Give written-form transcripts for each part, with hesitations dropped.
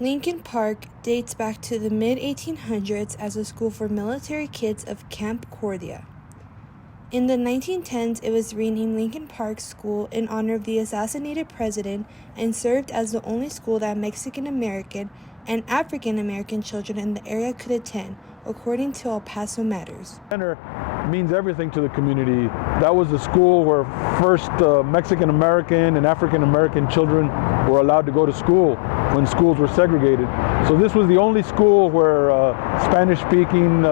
Lincoln Park dates back to the mid-1800s as a school for military kids of Camp Cordia. In the 1910s, it was renamed Lincoln Park School in honor of the assassinated president and served as the only school that Mexican-American and African-American children in the area could attend, according to El Paso Matters. Center means everything to the community. That was the school where first Mexican-American and African-American children were allowed to go to school when schools were segregated. So this was the only school where Spanish-speaking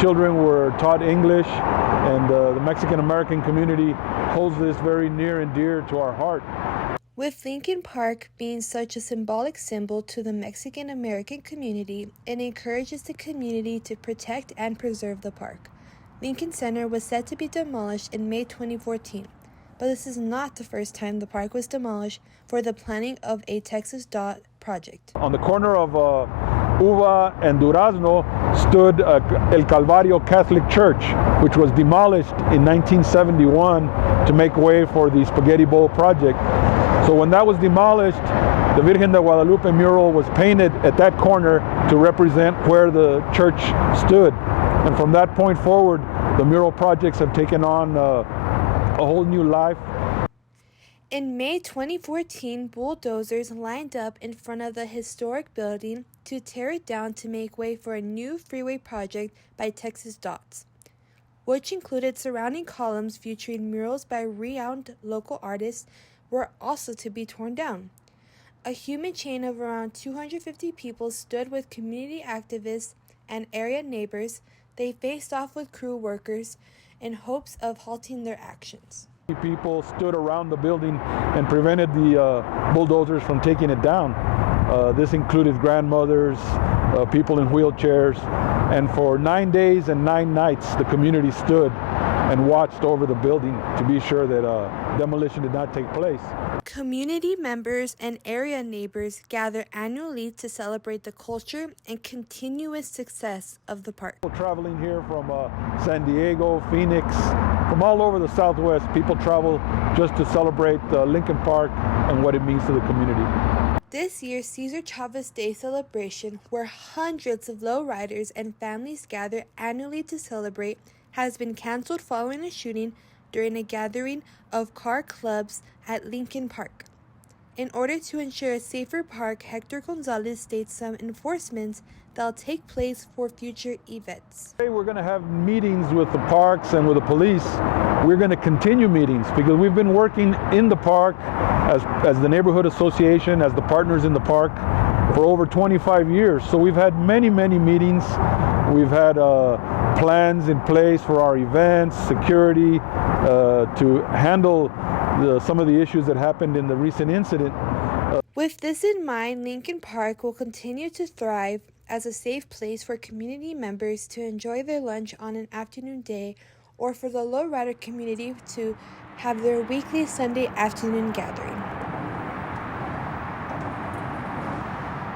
children were taught English, and the Mexican-American community holds this very near and dear to our heart. With Lincoln Park being such a symbolic symbol to the Mexican-American community, it encourages the community to protect and preserve the park. Lincoln Center was set to be demolished in May 2014, but this is not the first time the park was demolished for the planning of a Texas Dot project. On the corner of Uva and Durazno stood El Calvario Catholic Church, which was demolished in 1971 to make way for the Spaghetti Bowl project. So when that was demolished, the Virgen de Guadalupe mural was painted at that corner to represent where the church stood. And from that point forward, the mural projects have taken on a whole new life. In May 2014, bulldozers lined up in front of the historic building to tear it down to make way for a new freeway project by Texas Dots, which included surrounding columns featuring murals by renowned local artists were also to be torn down. A human chain of around 250 people stood with community activists and area neighbors. They faced off with crew workers in hopes of halting their actions. People stood around the building and prevented the bulldozers from taking it down. This included grandmothers, people in wheelchairs, and for 9 days and 9 nights the community stood and watched over the building to be sure that demolition did not take place. Community members and area neighbors gather annually to celebrate the culture and continuous success of the park. People traveling here from San Diego, Phoenix, from all over the Southwest, people travel just to celebrate Lincoln Park and what it means to the community. This year's Cesar Chavez Day celebration, where hundreds of lowriders and families gather annually to celebrate, has been canceled following a shooting during a gathering of car clubs at Lincoln Park. In order to ensure a safer park, Hector Gonzalez states some enforcements that will take place for future events. Today we're going to have meetings with the parks and with the police. We're going to continue meetings because we've been working in the park as the neighborhood association, as the partners in the park for over 25 years. So we've had many meetings. We've had plans in place for our events, security, to handle some of the issues that happened in the recent incident. With this in mind, Lincoln Park will continue to thrive as a safe place for community members to enjoy their lunch on an afternoon day, or for the lowrider community to have their weekly Sunday afternoon gathering.